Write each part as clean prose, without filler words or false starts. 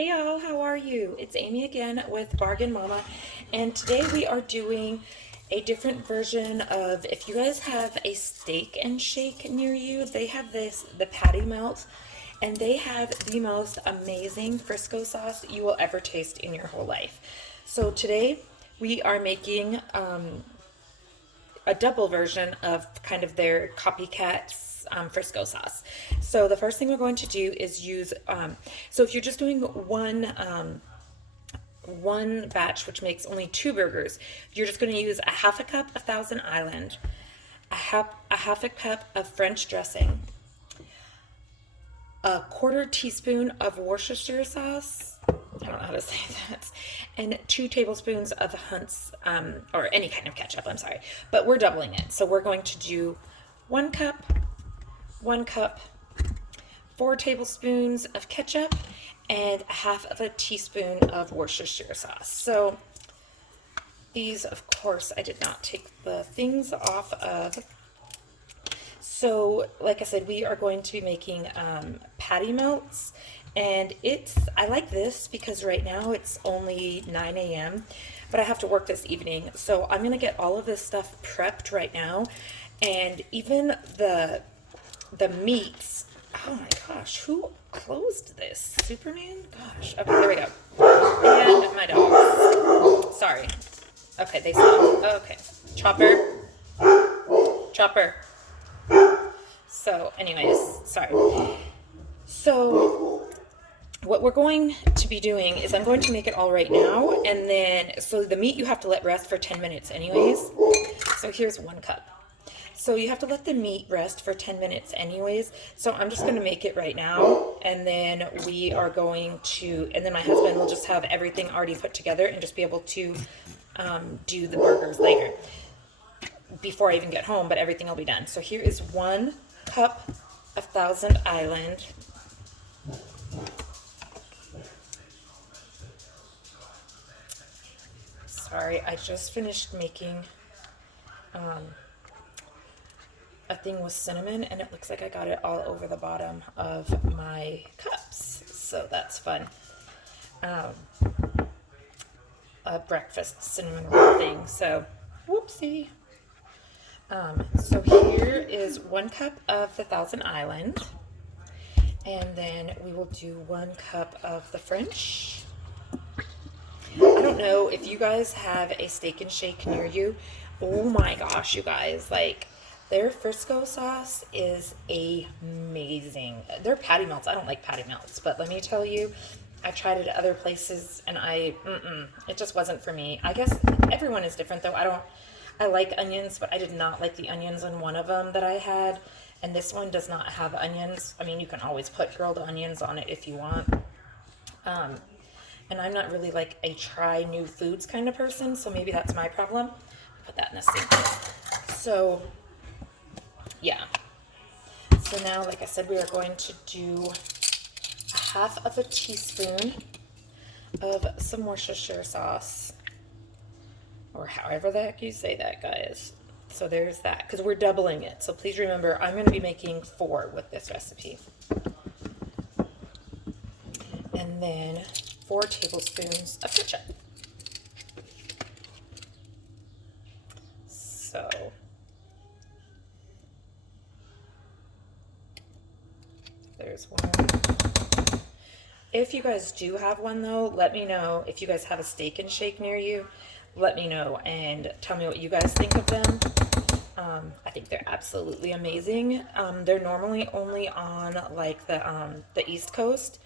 Hey y'all, how are you? It's Amy again with Bargain Mama, and today we are doing a different version of, if you guys have a steak and shake near you, they have the patty melt, and they have the most amazing Frisco sauce you will ever taste in your whole life. So today we are making a double version of kind of their copycat Frisco sauce. So the first thing we're going to do is use, so if you're just doing one batch, which makes only 2 burgers, you're just going to use a half a cup of Thousand Island, a half a cup of French dressing, a quarter teaspoon of Worcestershire sauce, I don't know how to say that, and 2 tablespoons of Hunt's, or any kind of ketchup, I'm sorry, but we're doubling it. So we're going to do 1 cup, 4 tablespoons of ketchup, and half of a teaspoon of Worcestershire sauce. So these, of course, I did not take the things off of. So, like I said, we are going to be making patty melts, and I like this because right now it's only 9 a.m., but I have to work this evening. So I'm going to get all of this stuff prepped right now, and even the meats. Oh my gosh, who closed this? Superman? Gosh. Okay, there we go. And my dogs. Sorry. Okay, they stopped. Okay. Chopper. Chopper. So, anyways, sorry. So, what we're going to be doing is I'm going to make it all right now, and then, so the meat you have to let rest for 10 minutes anyways. So here's 1 cup. So you have to let the meat rest for 10 minutes anyways. So I'm just going to make it right now, and then we are going to, and then my husband will just have everything already put together and just be able to do the burgers later before I even get home, but everything will be done. So here is 1 cup of Thousand Island. Sorry, I just finished making a thing with cinnamon, and it looks like I got it all over the bottom of my cups, so that's fun. A breakfast cinnamon roll thing, so whoopsie. So here is 1 cup of the Thousand Island, and then we will do 1 cup of the French. I don't know if you guys have a steak and shake near you. Oh my gosh, you guys, like, their Frisco sauce is amazing. Their patty melts, I don't like patty melts, but let me tell you, I've tried it at other places, and it just wasn't for me. I guess everyone is different, though. I like onions, but I did not like the onions in one of them that I had, and this one does not have onions. I mean, you can always put grilled onions on it if you want. And I'm not really like a try new foods kind of person, so maybe that's my problem. Put that in the sink. So, yeah. So now, like I said, we are going to do a half of a teaspoon of some Worcestershire sauce, or however the heck you say that, guys. So there's that, because we're doubling it. So please remember, I'm going to be making 4 with this recipe. And then 4 tablespoons of ketchup. So there's 1. If you guys do have one, though, let me know. If you guys have a steak and shake near you, let me know and tell me what you guys think of them. I think they're absolutely amazing. They're normally only on like the East Coast,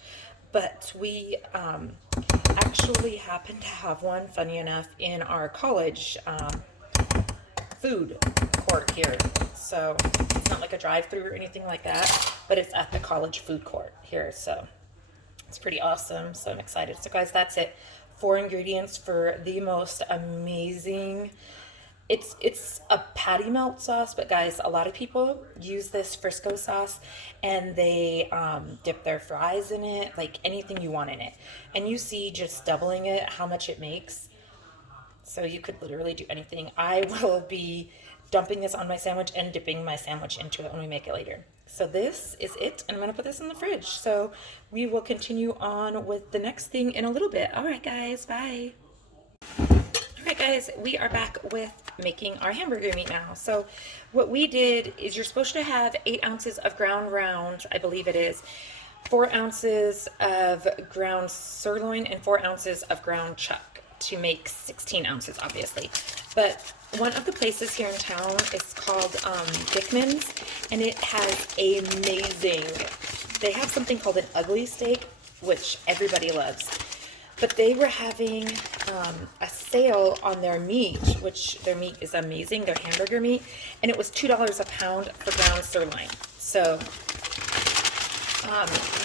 but we actually happen to have one, funny enough, in our college food court here. So it's not like a drive-through or anything like that, but it's at the college food court here. So it's pretty awesome. So I'm excited. So guys, that's it. 4 ingredients for the most amazing. It's a patty melt sauce, but guys, a lot of people use this Frisco sauce and they dip their fries in it, like anything you want in it. And you see just doubling it, how much it makes. So you could literally do anything. I will be dumping this on my sandwich and dipping my sandwich into it when we make it later. So this is it, and I'm gonna put this in the fridge. So we will continue on with the next thing in a little bit. All right, guys, bye. All right, guys, we are back with making our hamburger meat now. So what we did is you're supposed to have 8 ounces of ground round, I believe it is, 4 ounces of ground sirloin, and 4 ounces of ground chuck to make 16 ounces, obviously. But one of the places here in town is called Dickman's, and it has amazing, they have something called an ugly steak, which everybody loves. But they were having a sale on their meat, which their meat is amazing, their hamburger meat, and it was $2 a pound for ground sirloin. So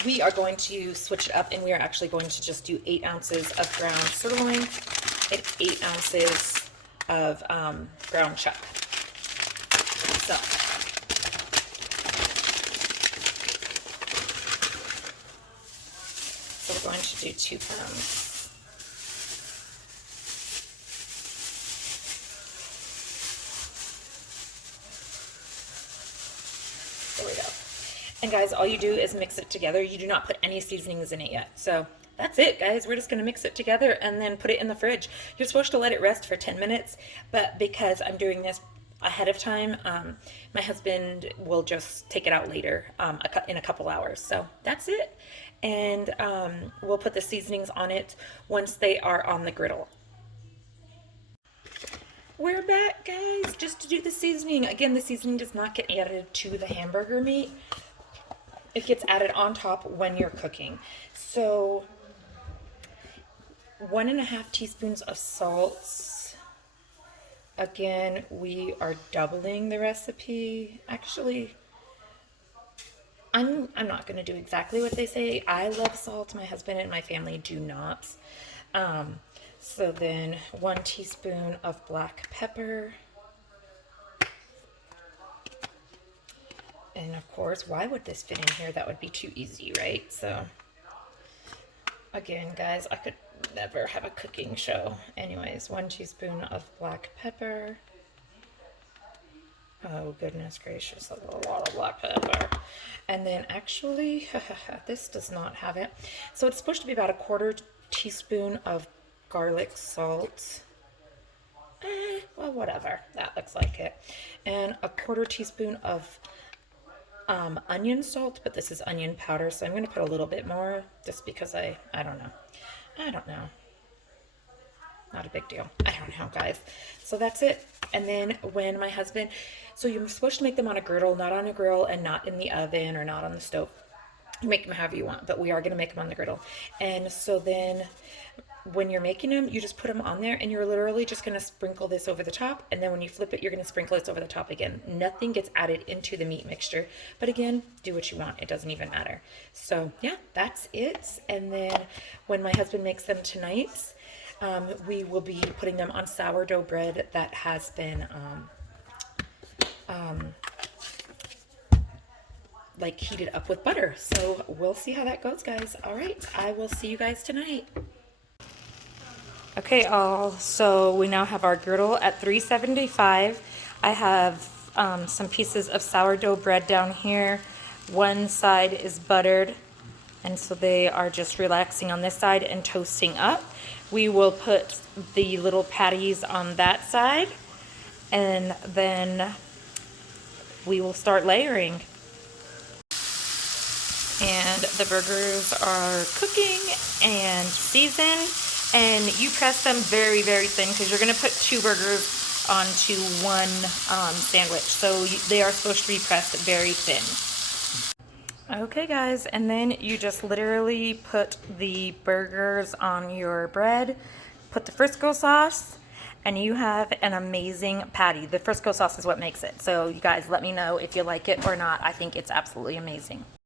we are going to switch it up, and we are actually going to just do 8 ounces of ground sirloin and 8 ounces of ground chuck. So we're going to do 2 pounds. There we go. And guys, all you do is mix it together. You do not put any seasonings in it yet. So that's it, guys. We're just going to mix it together and then put it in the fridge. You're supposed to let it rest for 10 minutes, but because I'm doing this ahead of time, my husband will just take it out later in a couple hours. So that's it. And we'll put the seasonings on it once they are on the griddle. We're back, guys, just to do the seasoning. Again, the seasoning does not get added to the hamburger meat. It gets added on top when you're cooking. So 1.5 teaspoons of salt. Again, we are doubling the recipe. Actually, I'm not going to do exactly what they say. I love salt. My husband and my family do not. So then 1 teaspoon of black pepper. And of course, why would this fit in here? That would be too easy, right? So again, guys, I could never have a cooking show. Anyways, 1 teaspoon of black pepper. Oh, goodness gracious, that's a lot of black pepper. And then actually, this does not have it. So it's supposed to be about 1/4 teaspoon of garlic salt. Well, whatever. That looks like it. And 1/4 teaspoon of onion salt, but this is onion powder, so I'm going to put a little bit more just because I don't know. Not a big deal. I don't know, guys. So that's it. And then when my husband, so you're supposed to make them on a griddle, not on a grill, and not in the oven or not on the stove. You make them however you want, but we are going to make them on the griddle. And so then when you're making them, you just put them on there, and you're literally just going to sprinkle this over the top, and then when you flip it, you're going to sprinkle this over the top again. Nothing gets added into the meat mixture, but again, do what you want. It doesn't even matter. So yeah, that's it. And then when my husband makes them tonight, we will be putting them on sourdough bread that has been like heated up with butter. So we'll see how that goes, guys. All right, I will see you guys tonight. Okay, all, so we now have our griddle at 375. I have some pieces of sourdough bread down here. One side is buttered, and so they are just relaxing on this side and toasting up. We will put the little patties on that side, and then we will start layering. And the burgers are cooking and seasoned, and you press them very, very thin because you're going to put 2 burgers onto one sandwich, so they are supposed to be pressed very thin. Okay, guys, and then you just literally put the burgers on your bread, put the Frisco sauce, and you have an amazing patty. The Frisco sauce is what makes it. So you guys let me know if you like it or not. I think it's absolutely amazing.